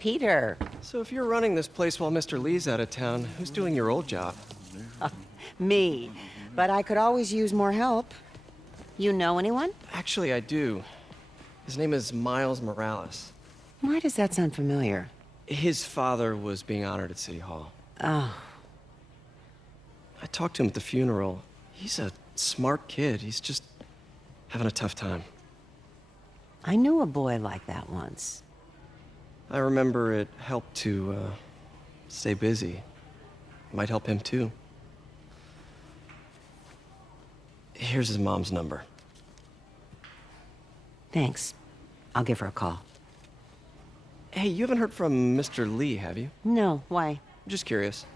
Peter. So if you're running this place while Mr. Lee's out of town, who's doing your old job? Me. But I could always use more help. You know anyone? Actually, I do. His name is Miles Morales. Why does that sound familiar? His father was being honored at City Hall. Oh. I talked to him at the funeral. He's a smart kid. He's just having a tough time. I knew a boy like that once. I remember it helped to, stay busy. Might help him too. Here's his mom's number. Thanks. I'll give her a call. Hey, you haven't heard from Mr. Lee, have you? No, why? Just curious.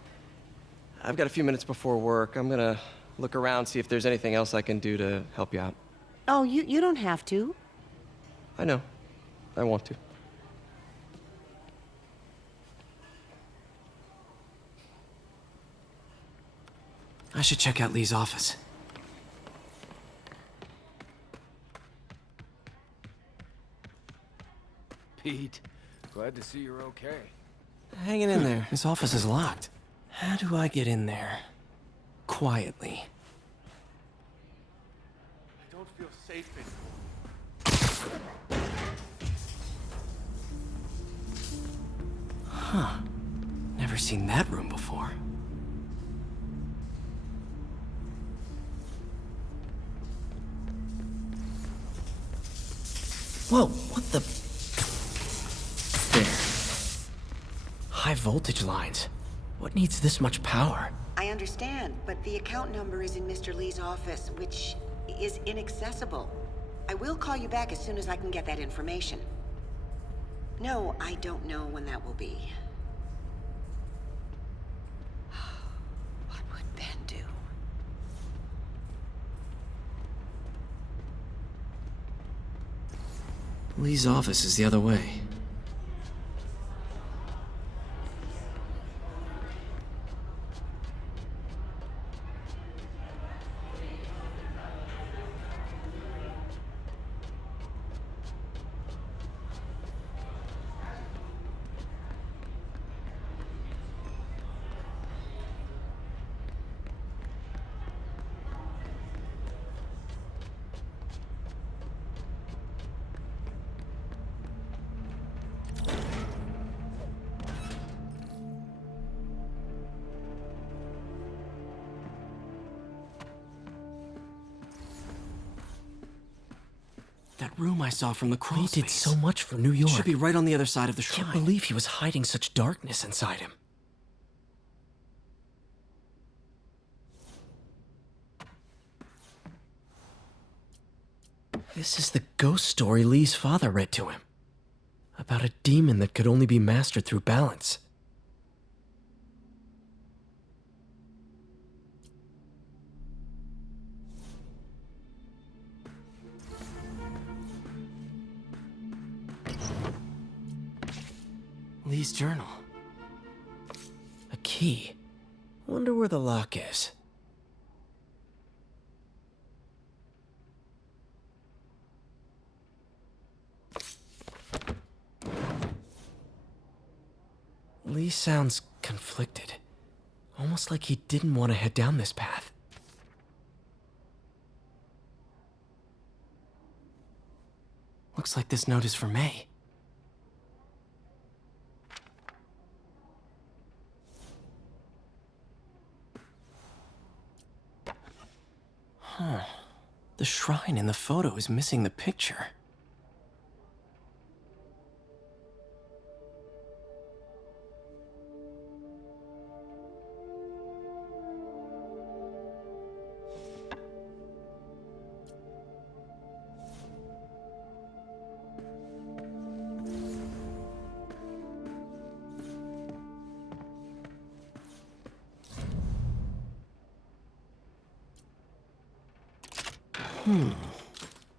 I've got a few minutes before work. I'm gonna look around, see if there's anything else I can do to help you out. Oh, you don't have to. I know. I want to. I should check out Lee's office. Pete, glad to see you're okay. Hanging in there. His office is locked. How do I get in there? Quietly. I don't feel safe Huh. Never seen that room before. Whoa, what the... There. High voltage lines. What needs this much power? I understand, but the account number is in Mr. Lee's office, which is inaccessible. I will call you back as soon as I can get that information. No, I don't know when that will be. What would Ben do? Lee's office is the other way. That room I saw from the crawl Lee space. did so much for New York. Should be right on the other side of the shrine. Can't believe he was hiding such darkness inside him. This is the ghost story Lee's father read to him. About a demon that could only be mastered through balance. Lee's journal. A key. Wonder where the lock is. Lee sounds conflicted. Almost like he didn't want to head down this path. Looks like this note is for May. Huh. The shrine in the photo is missing the picture.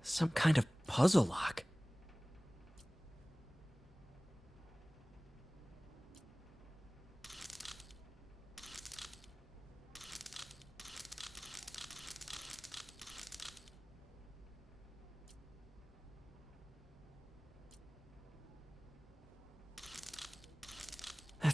Some kind of puzzle lock.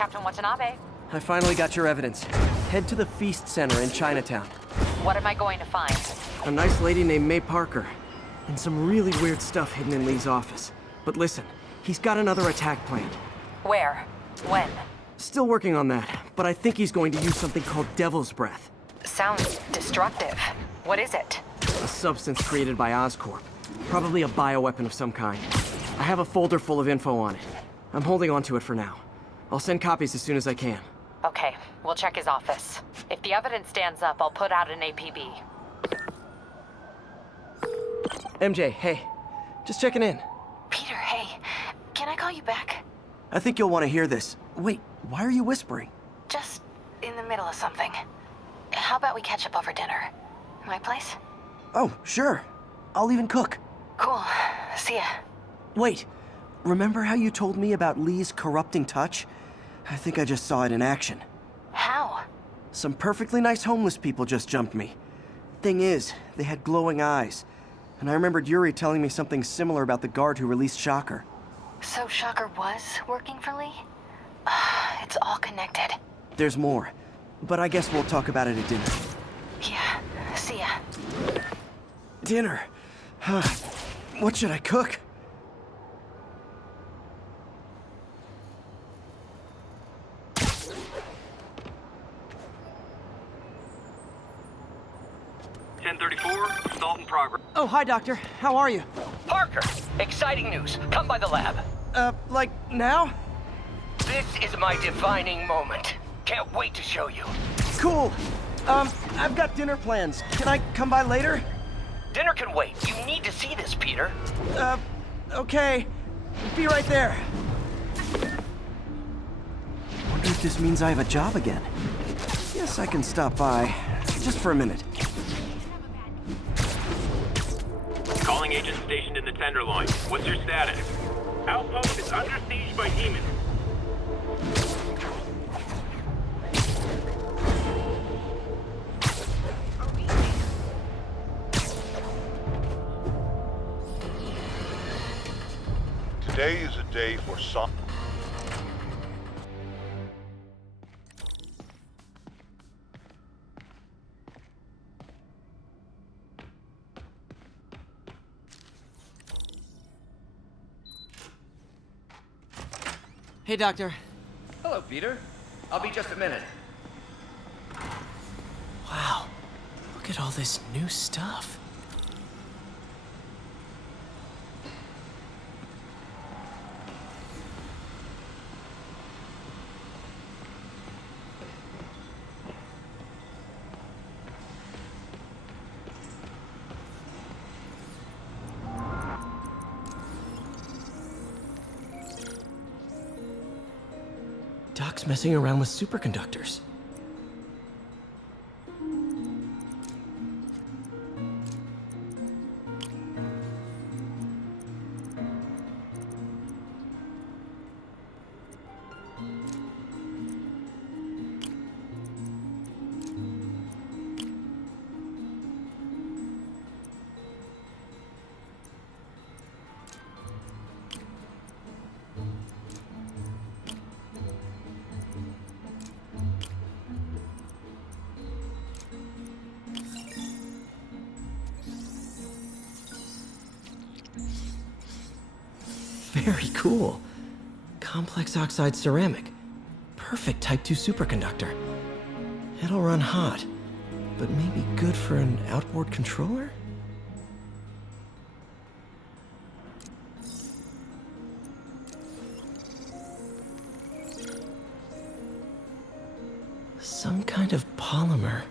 Captain Watanabe. I finally got your evidence. Head to the Feast Center in Chinatown. What am I going to find? A nice lady named May Parker. And some really weird stuff hidden in Lee's office. But listen, he's got another attack planned. Where? When? Still working on that, but I think he's going to use something called Devil's Breath. Sounds destructive. What is it? A substance created by Oscorp. Probably a bioweapon of some kind. I have a folder full of info on it. I'm holding on to it for now. I'll send copies as soon as I can. Okay, we'll check his office. If the evidence stands up, I'll put out an APB. MJ, hey. Just checking in. Peter, hey. Can I call you back? I think you'll want to hear this. Wait, why are you whispering? Just in the middle of something. How about we catch up over dinner? My place? Oh, sure. I'll even cook. Cool. See ya. Wait, remember how you told me about Lee's corrupting touch? I think I just saw it in action. How? Some perfectly nice homeless people just jumped me. Thing is, they had glowing eyes. And I remembered Yuri telling me something similar about the guard who released Shocker. So Shocker was working for Lee? It's all connected. There's more, but I guess we'll talk about it at dinner. Yeah, see ya. Dinner? What should I cook? Assault in progress. Oh, hi, Doctor. How are you? Parker, exciting news. Come by the lab. Like now? This is my defining moment. Can't wait to show you. Cool. I've got dinner plans. Can I come by later? Dinner can wait. You need to see this, Peter. Okay. Be right there. Wonder if this means I have a job again. Guess I can stop by. Just for a minute. Calling agent stationed in the Tenderloin. What's your status? Outpost is under siege by demons. Today is a day for some. Hey, Doctor. Hello, Peter. I'll be just a minute. Wow, look at all this new stuff. Doc's messing around with superconductors. Very cool. Complex oxide ceramic. Perfect Type 2 superconductor. It'll run hot, but maybe good for an outboard controller? Some kind of polymer.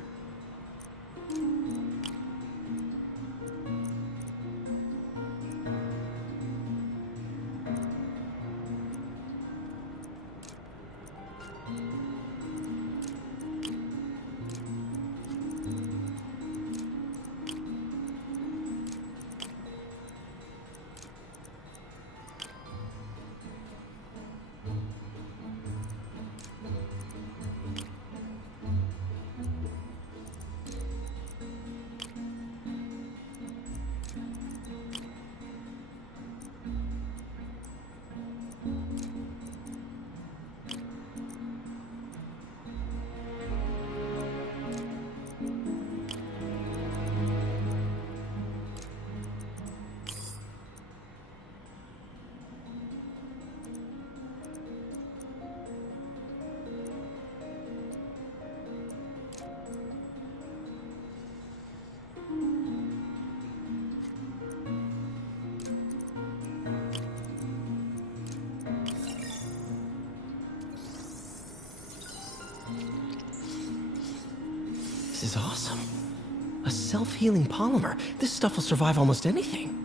This is awesome. A self-healing polymer. This stuff will survive almost anything.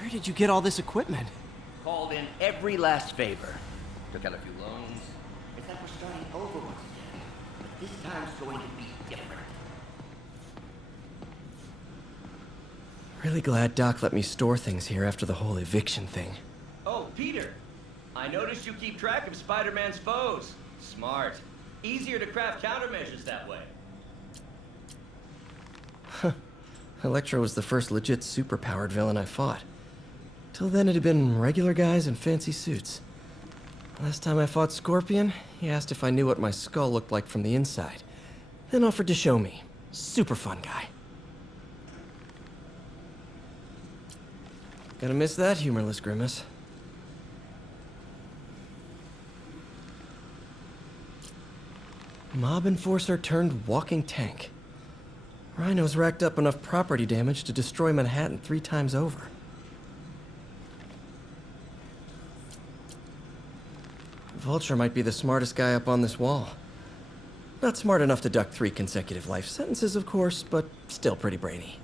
Where did you get all this equipment? Called in every last favor. Took out a few loans. It's like we're starting over once again. But this time's going to be different. Really glad Doc let me store things here after the whole eviction thing. Oh, Peter! I noticed you keep track of Spider-Man's foes. Smart. Easier to craft countermeasures that way. Electro was the first legit superpowered villain I fought. Till then, it had been regular guys in fancy suits. Last time I fought Scorpion, he asked if I knew what my skull looked like from the inside, then offered to show me. Super fun guy. Gonna miss that humorless grimace. Mob enforcer turned walking tank. Rhino's racked up enough property damage to destroy Manhattan 3 times over. Vulture might be the smartest guy up on this wall. Not smart enough to duck 3 consecutive life sentences, of course, but still pretty brainy.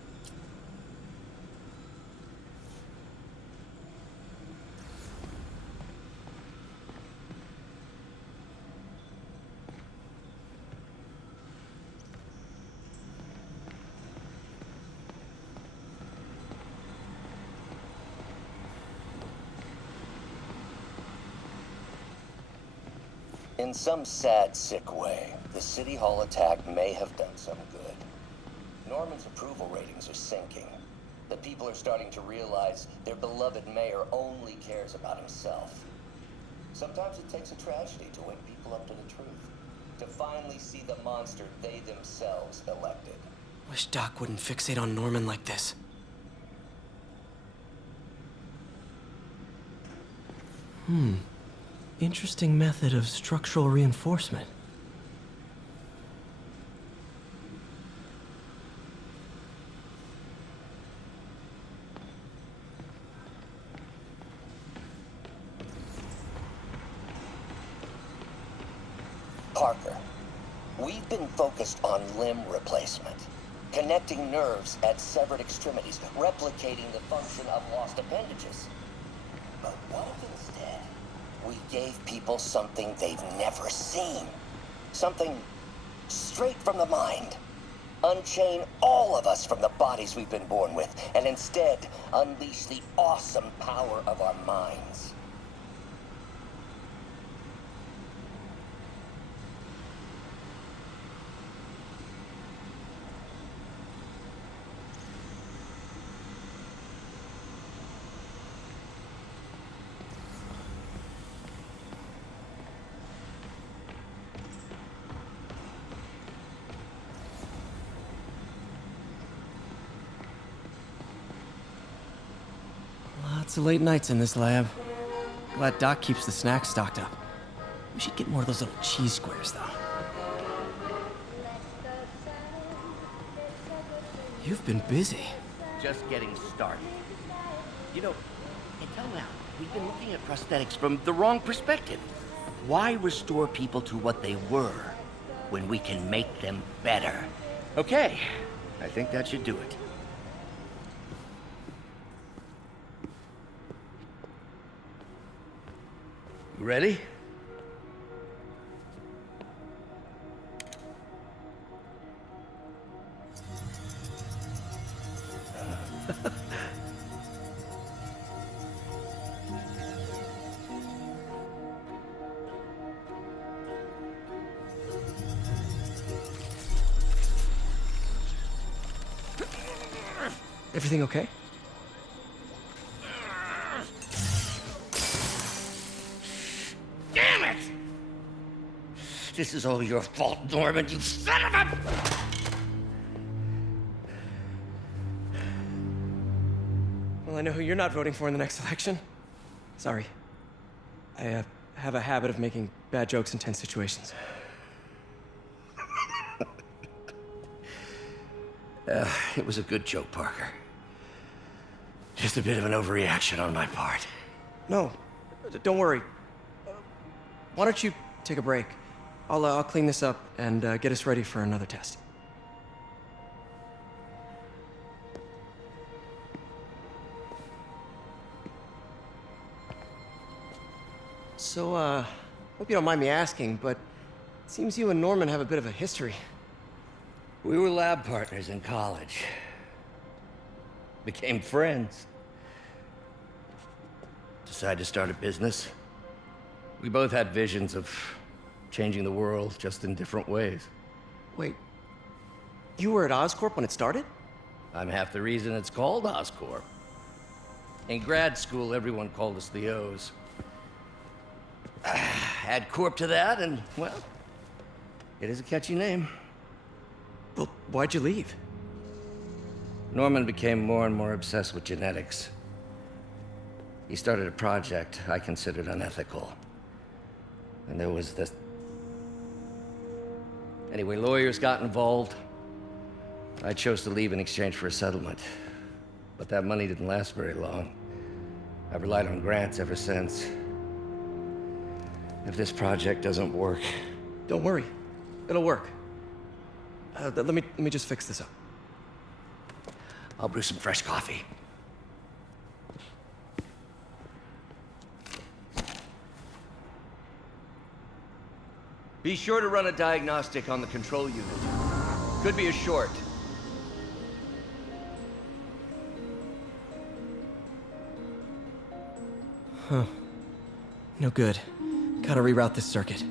In some sad, sick way, the City Hall attack may have done some good. Norman's approval ratings are sinking. The people are starting to realize their beloved mayor only cares about himself. Sometimes it takes a tragedy to wake people up to the truth, to finally see the monster they themselves elected. Wish Doc wouldn't fixate on Norman like this. Interesting method of structural reinforcement. Parker, we've been focused on limb replacement, connecting nerves at severed extremities, replicating the function of lost appendages. But what if instead we gave people something they've never seen? Something straight from the mind. Unchain all of us from the bodies we've been born with, and instead unleash the awesome power of our minds. Lots of late nights in this lab. Glad Doc keeps the snacks stocked up. We should get more of those little cheese squares, though. You've been busy. Just getting started. You know, until now, we've been looking at prosthetics from the wrong perspective. Why restore people to what they were when we can make them better? Okay, I think that should do it. You ready? Everything okay? Damn it! This is all your fault, Norman, you son of a... Well, I know who you're not voting for in the next election. Sorry. I have a habit of making bad jokes in tense situations. It was a good joke, Parker. Just a bit of an overreaction on my part. No, don't worry. Why don't you take a break? I'll clean this up and get us ready for another test. So, hope you don't mind me asking, but it seems you and Norman have a bit of a history. We were lab partners in college. Became friends. Decided to start a business. We both had visions of changing the world, just in different ways. Wait, you were at Oscorp when it started? I'm half the reason it's called Oscorp. In grad school, everyone called us the O's. Add Corp to that, and, well, it is a catchy name. Well, why'd you leave? Norman became more and more obsessed with genetics. He started a project I considered unethical. And there was this... Anyway, lawyers got involved. I chose to leave in exchange for a settlement. But that money didn't last very long. I've relied on grants ever since. If this project doesn't work... Don't worry. It'll work. Let me just fix this up. I'll brew some fresh coffee. Be sure to run a diagnostic on the control unit. Could be a short. Huh. No good. Gotta reroute this circuit.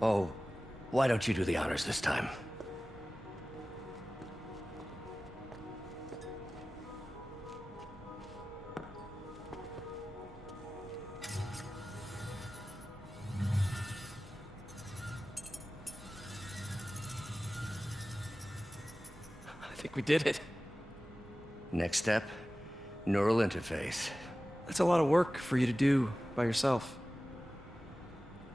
Oh, why don't you do the honors this time? I think we did it. Next step, neural interface. That's a lot of work for you to do by yourself.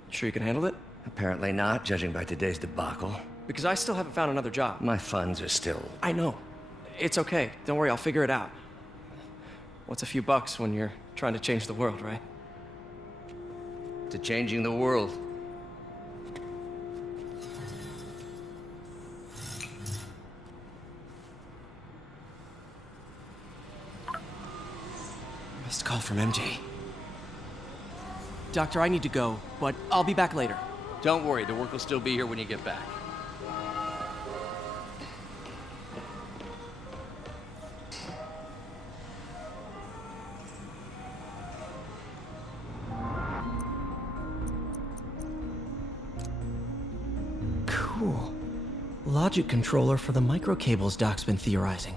Sure you can handle it? Apparently not, judging by today's debacle. Because I still haven't found another job. My funds are still... I know. It's okay. Don't worry, I'll figure it out. What's a few bucks when you're trying to change the world, right? To changing the world. Missed call from MJ. Doctor, I need to go, but I'll be back later. Don't worry, the work will still be here when you get back. Cool. Logic controller for the microcables Doc's been theorizing.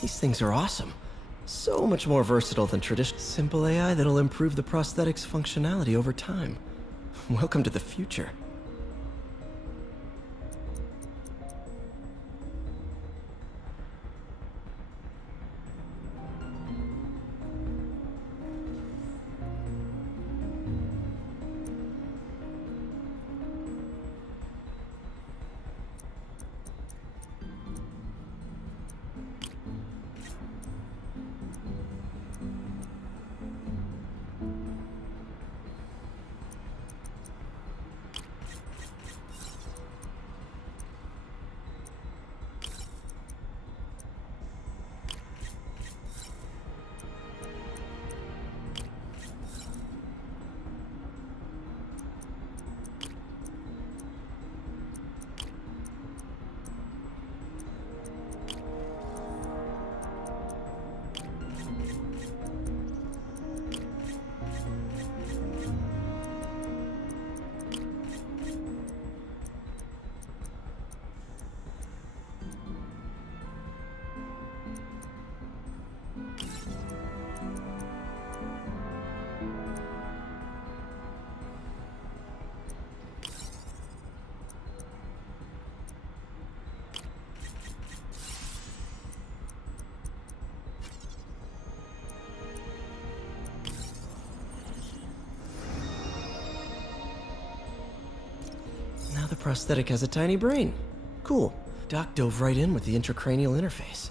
These things are awesome. So much more versatile than traditional simple AI that'll improve the prosthetic's functionality over time. Welcome to the future. Now the prosthetic has a tiny brain. Cool. Doc dove right in with the intracranial interface.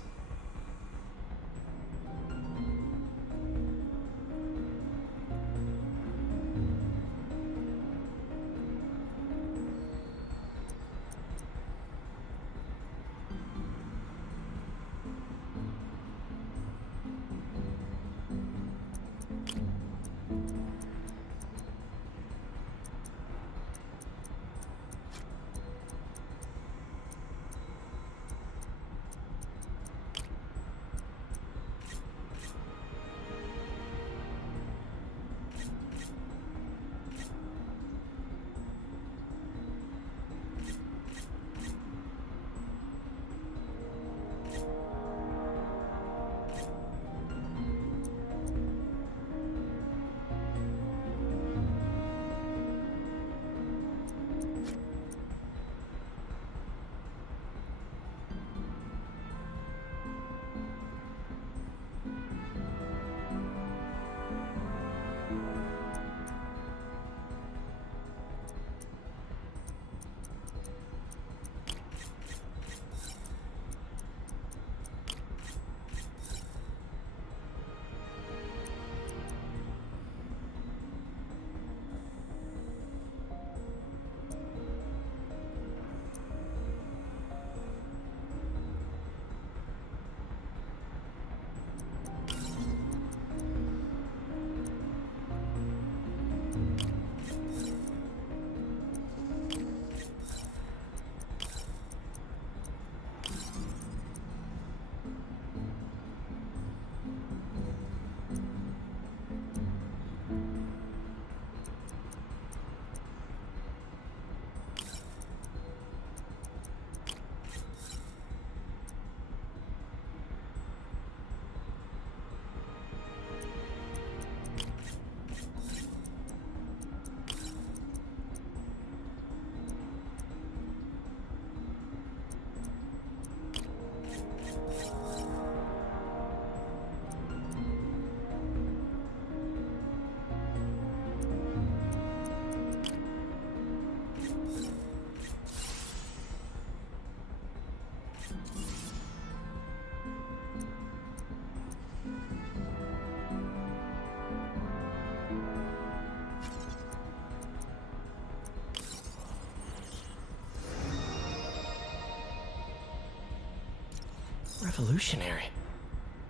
Revolutionary,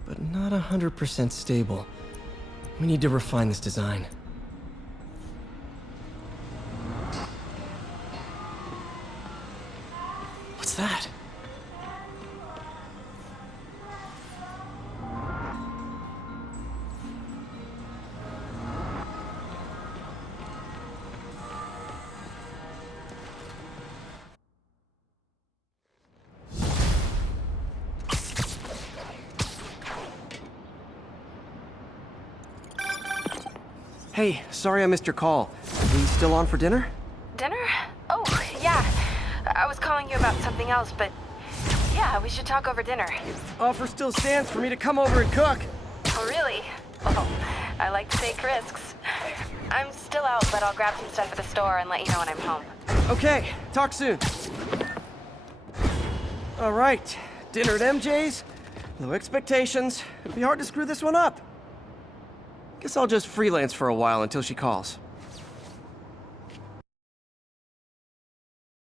but not 100% stable. We need to refine this design. What's that? Hey, sorry I missed your call. Are we still on for dinner? Dinner? Oh, yeah. I was calling you about something else, but yeah, we should talk over dinner. Offer still stands for me to come over and cook. Oh, really? Well, I like to take risks. I'm still out, but I'll grab some stuff at the store and let you know when I'm home. Okay, talk soon. All right, dinner at MJ's. Low expectations. It'll be hard to screw this one up. Guess I'll just freelance for a while until she calls.